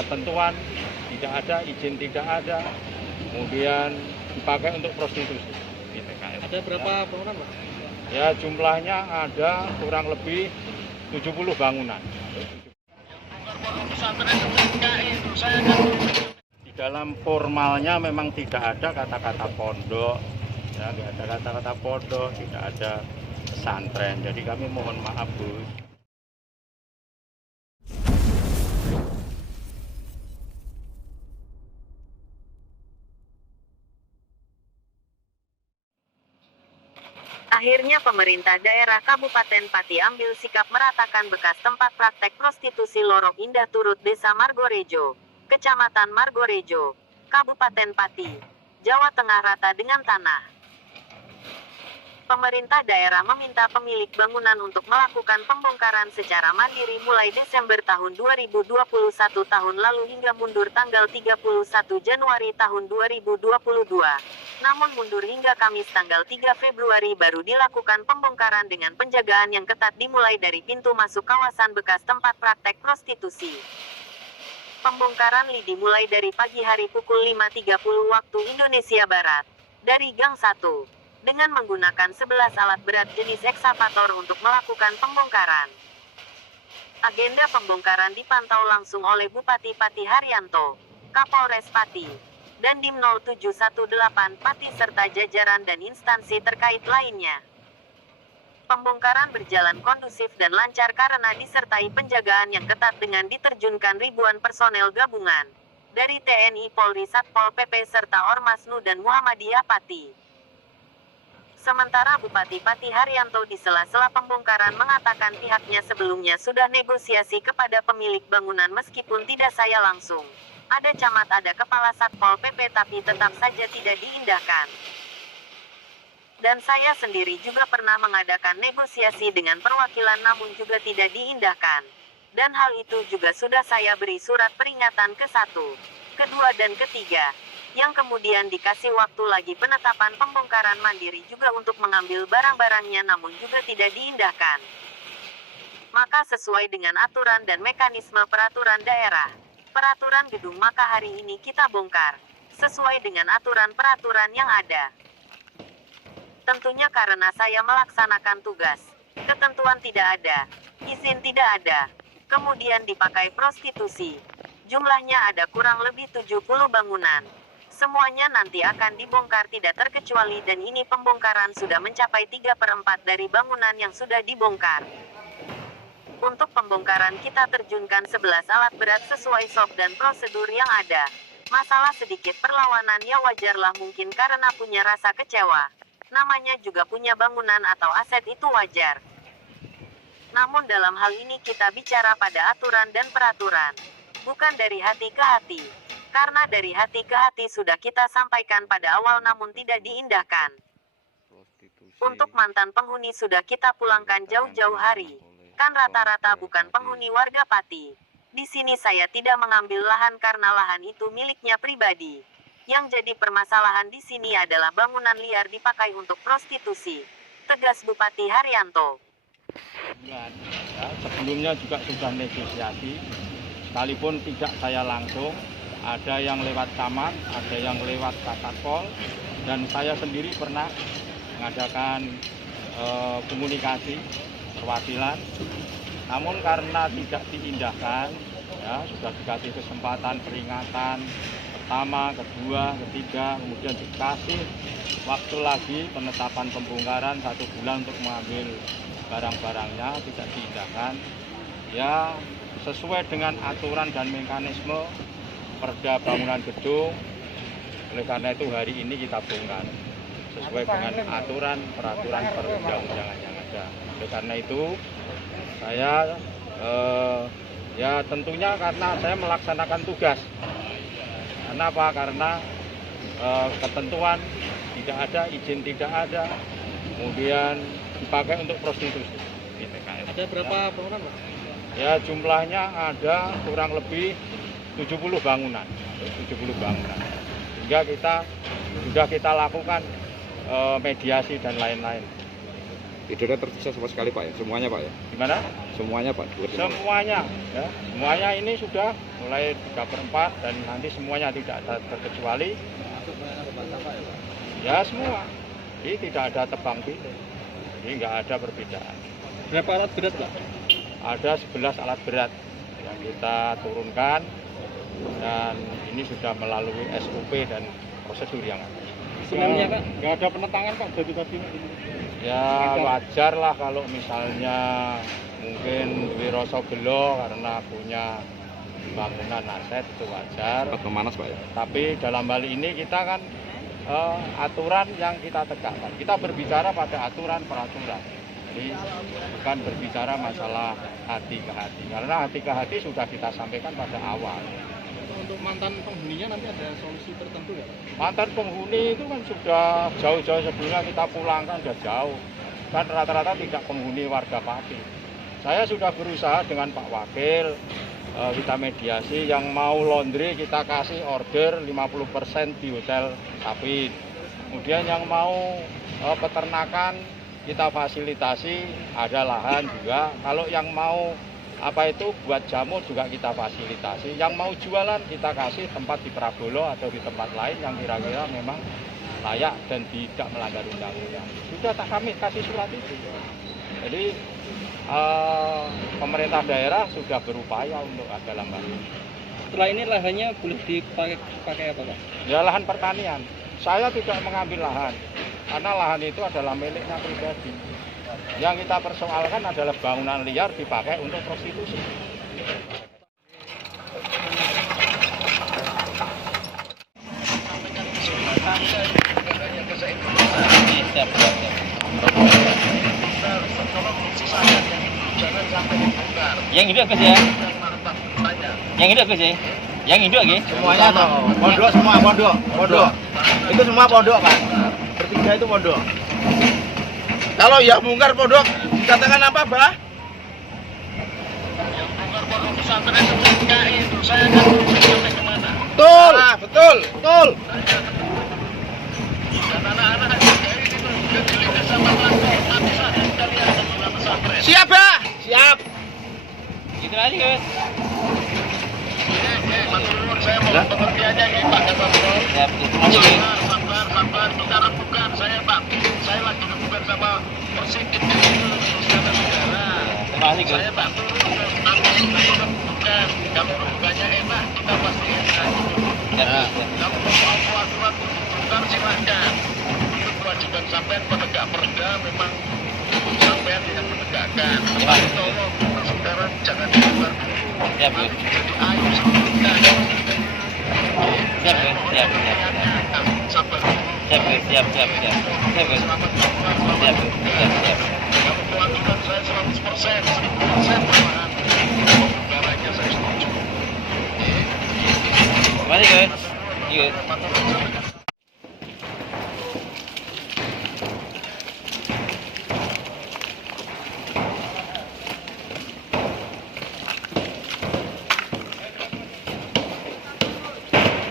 ketentuan tidak ada, izin tidak ada, kemudian dipakai untuk prostitusi. Ada berapa bangunan, Pak? Ya, jumlahnya ada kurang lebih 70 bangunan. Di dalam formalnya memang tidak ada kata-kata pondok, ya, nggak ada kata-kata pondok, tidak ada pesantren. Jadi kami mohon maaf, Bu. Akhirnya pemerintah daerah Kabupaten Pati ambil sikap meratakan bekas tempat praktek prostitusi Lorok Indah Turut Desa Margorejo, Kecamatan Margorejo, Kabupaten Pati, Jawa Tengah rata dengan tanah. Pemerintah daerah meminta pemilik bangunan untuk melakukan pembongkaran secara mandiri mulai Desember tahun 2021 tahun lalu hingga mundur tanggal 31 Januari tahun 2022. Namun mundur hingga Kamis tanggal 3 Februari baru dilakukan pembongkaran dengan penjagaan yang ketat dimulai dari pintu masuk kawasan bekas tempat praktek prostitusi. Pembongkaran dimulai dari pagi hari pukul 5.30 waktu Indonesia Barat, dari Gang 1. Dengan menggunakan 11 alat berat jenis ekskavator untuk melakukan pembongkaran. Agenda pembongkaran dipantau langsung oleh Bupati Pati Haryanto, Kapolres Pati, dan Dim 0718 Pati serta jajaran dan instansi terkait lainnya. Pembongkaran berjalan kondusif dan lancar karena disertai penjagaan yang ketat dengan diterjunkan ribuan personel gabungan dari TNI, Polri, Satpol PP serta Ormas NU dan Muhammadiyah Pati. Sementara Bupati Pati Haryanto di sela-sela pembongkaran mengatakan pihaknya sebelumnya sudah negosiasi kepada pemilik bangunan meskipun tidak saya langsung. Ada camat, ada kepala Satpol PP tapi tetap saja tidak diindahkan. Dan saya sendiri juga pernah mengadakan negosiasi dengan perwakilan namun juga tidak diindahkan. Dan hal itu juga sudah saya beri surat peringatan ke-1, ke-2 dan ke-3. Yang kemudian dikasih waktu lagi penetapan pembongkaran mandiri juga untuk mengambil barang-barangnya namun juga tidak diindahkan. Maka sesuai dengan aturan dan mekanisme peraturan daerah, peraturan gedung, maka hari ini kita bongkar, sesuai dengan aturan peraturan yang ada. Tentunya karena saya melaksanakan tugas, ketentuan tidak ada, izin tidak ada, kemudian dipakai prostitusi. Jumlahnya ada kurang lebih 70 bangunan. Semuanya nanti akan dibongkar tidak terkecuali dan ini pembongkaran sudah mencapai 3/4 dari bangunan yang sudah dibongkar. Untuk pembongkaran kita terjunkan 11 alat berat sesuai SOP dan prosedur yang ada. Masalah sedikit perlawanan ya wajarlah mungkin karena punya rasa kecewa. Namanya juga punya bangunan atau aset itu wajar. Namun dalam hal ini kita bicara pada aturan dan peraturan. Bukan dari hati ke hati. Karena dari hati ke hati sudah kita sampaikan pada awal namun tidak diindahkan. Untuk mantan penghuni sudah kita pulangkan jauh-jauh hari. Kan rata-rata bukan penghuni warga Pati. Di sini saya tidak mengambil lahan karena lahan itu miliknya pribadi. Yang jadi permasalahan di sini adalah bangunan liar dipakai untuk prostitusi. Tegas Bupati Haryanto. Ya, sebelumnya juga sudah negosiasi, sekalipun tidak saya langsung. Ada yang lewat camat, ada yang lewat Kasatpol, dan saya sendiri pernah mengadakan komunikasi perwakilan. Namun karena tidak diindahkan, ya sudah dikasih kesempatan peringatan pertama, kedua, ketiga, kemudian dikasih waktu lagi penetapan pembongkaran 1 bulan untuk mengambil barang-barangnya, tidak diindahkan. Ya sesuai dengan aturan dan mekanisme Perda bangunan gedung, oleh karena itu hari ini kita bongkar sesuai dengan aturan peraturan perundang-undangan yang ada. Oleh karena itu saya ya tentunya karena saya melaksanakan tugas. Kenapa? Karena ketentuan tidak ada, izin tidak ada, kemudian dipakai untuk prostitusi. Ada berapa bangunan, Pak? Ya jumlahnya ada kurang lebih 70 bangunan, sehingga sudah kita lakukan mediasi dan lain-lain. Tidurnya tersisa sama sekali Pak ya? Semuanya Pak ya? Gimana? Semuanya Pak? Semuanya, ya. Semuanya ini sudah mulai 3/4 dan nanti semuanya tidak ada terkecuali. Ya semua. Jadi tidak ada tebang pilih. Jadi nggak ada perbedaan. Berapa alat berat, Pak? Ada 11 alat berat yang kita turunkan dan ini sudah melalui SOP dan prosedur yang ada. Tsunami-nya, Pak? Nggak ada penentangan Pak dari tadi. Ya wajar lah kalau misalnya mungkin Wiroso gelo karena punya bangunan aset itu wajar. Pemanas Pak ya? Tapi dalam hal ini kita kan aturan yang kita tegakkan. Kita berbicara pada aturan peraturan. Jadi bukan berbicara masalah hati ke hati. Karena hati ke hati sudah kita sampaikan pada awal. Untuk mantan penghuninya nanti ada solusi tertentu ya, Pak? Mantan penghuni itu kan sudah jauh-jauh sebelumnya kita pulangkan, sudah jauh. Kan rata-rata tidak penghuni warga Pati. Saya sudah berusaha dengan Pak Wakil, kita mediasi, yang mau laundry kita kasih order 50% di Hotel Sapin. Kemudian yang mau peternakan kita fasilitasi, ada lahan juga. Kalau yang mau buat jamu juga kita fasilitasi. Yang mau jualan kita kasih tempat di Prabolo atau di tempat lain yang kira-kira memang layak dan tidak melanggar undang-undang. Sudah kami kasih surat itu. Jadi pemerintah daerah sudah berupaya untuk dalam hal ini. Setelah ini lahannya boleh dipakai apa, Pak? Ya lahan pertanian. Saya tidak mengambil lahan karena lahan itu adalah miliknya pribadi. Yang kita persoalkan adalah bangunan liar dipakai untuk prostitusi. Yang hidup Gus ya? Yang hidup Gus ya? Yang hidup ya? Semuanya toh, pondok semua, pondok. Itu semua pondok Pak. Bertiga itu pondok. Kalau yang bongkar pondok dikatakan apa, Bah? Yang bongkar pondok pesantren itu saya akan sampai kemana? Betul, betul. Dan anak-anak itu dilindas sama pelaku, nanti saja kalian akan pesantren. Siap, Bah? Siap. Gitu aja Gus. Saya mau pengertiannya ini Pak Kepala. Siap. Sabar, kita rembukan saya Pak. Saya lagi rembukan sama Presiden Istana Negara. Terima kasih Gus. Saya Pak turun nanti saya rembukan. Kalau rembukannya enak, kita pasti enak. Kalau mau aturan bongkar silahkan. Itu kewajiban sampean penegak perda memang sampean yang menegakkan. Tapi tolong sekarang jangan dibuat dulu. Siap Gus. Jadi ayo sebutkan. Siap Gus. Siap. Sabar. Siap Gus. Siap Gus. Selamat Siap Gus. Siap. Kalau kewajiban saya 100%, 100% malahan. Pembongkarannya saya setuju. Terima kasih Gus. Iya.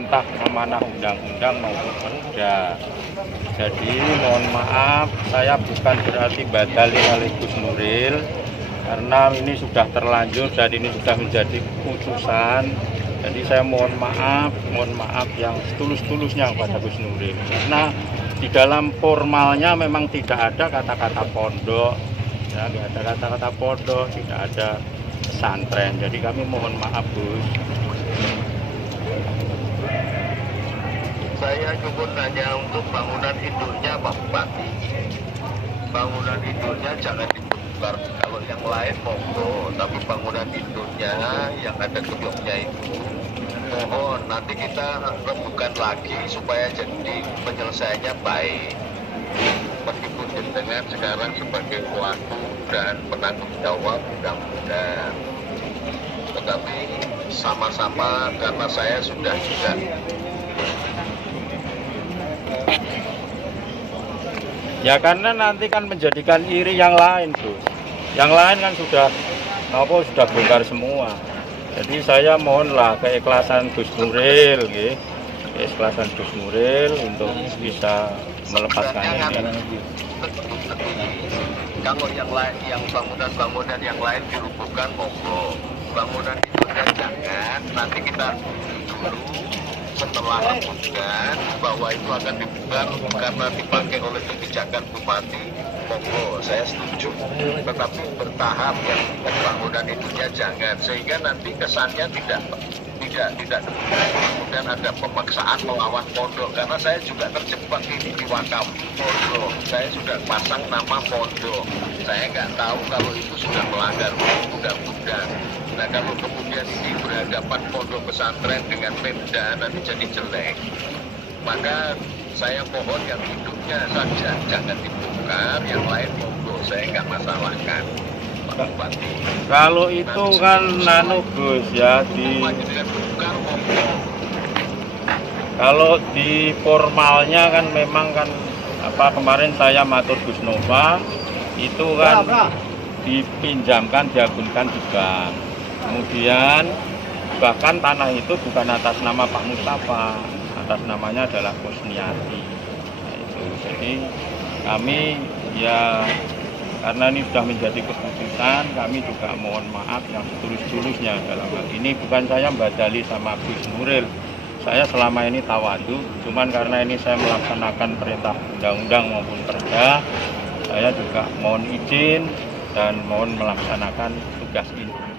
Entah memanah undang-undang maupun perda. Jadi mohon maaf, saya bukan berarti batalin oleh Gus Nuril karena ini sudah terlanjur dan ini sudah menjadi keputusan. Jadi saya mohon maaf yang setulus-tulusnya kepada Gus Nuril. Karena di dalam formalnya memang tidak ada kata-kata pondok, ya, tidak ada kata-kata pondok, tidak ada pesantren. Jadi kami mohon maaf Gus. Saya cukup nanya untuk bangunan induknya Pak Bupati. Bangunan induknya jangan dibongkar. Kalau yang lain monggo, tapi bangunan induknya yang ada gedungnya itu mohon nanti kita rembukan lagi supaya jadi penyelesaiannya baik. Meskipun jenengan sekarang sebagai pelaku dan penanggung jawab undang-undang, tetapi sama-sama karena saya sudah juga Ya karena nanti kan menjadikan iri yang lain Gus. Yang lain kan sudah bongkar semua. Jadi saya mohonlah keikhlasan Gus Nuril, keikhlasan Gus Nuril untuk bisa melepaskan ini. Kalau yang lain, yang bangunan-bangunan yang lain dirubuhkan, monggo. Bangunan induknya jangan. Nanti kita dulu setelah rebukan bahwa itu akan dibuka karena dipakai oleh kebijakan bupati, monggo, saya setuju. Tetapi bertahap yang bangunan induknya jangan, sehingga nanti kesannya tidak kemudian ada pemaksaan melawan pondok, karena saya juga terjebak ini di wakaf pondok. Saya sudah pasang nama pondok, saya nggak tahu kalau itu sudah melanggar undang-undang. Nah, kalau kemudian ini berhadapan pondok pesantren dengan Pemda nanti jadi jelek, maka saya mohon yang induknya saja jangan dibongkar, yang lain monggo, saya nggak masalahkan. Pak Bupati. Kalau itu kan nano Gus ya, kalau di formalnya kan memang kan kemarin saya matur Gus Nova itu kan dipinjamkan, diagunkan di bank. Kemudian bahkan tanah itu bukan atas nama Pak Mustafa, atas namanya adalah Kusniati. Nah, itu. Jadi kami ya karena ini sudah menjadi keputusan, kami juga mohon maaf yang setulus-tulusnya dalam hal ini. Bukan saya badali sama Gus Nuril, saya selama ini tawadu, cuman karena ini saya melaksanakan perintah undang-undang maupun perda, saya juga mohon izin dan mohon melaksanakan tugas ini.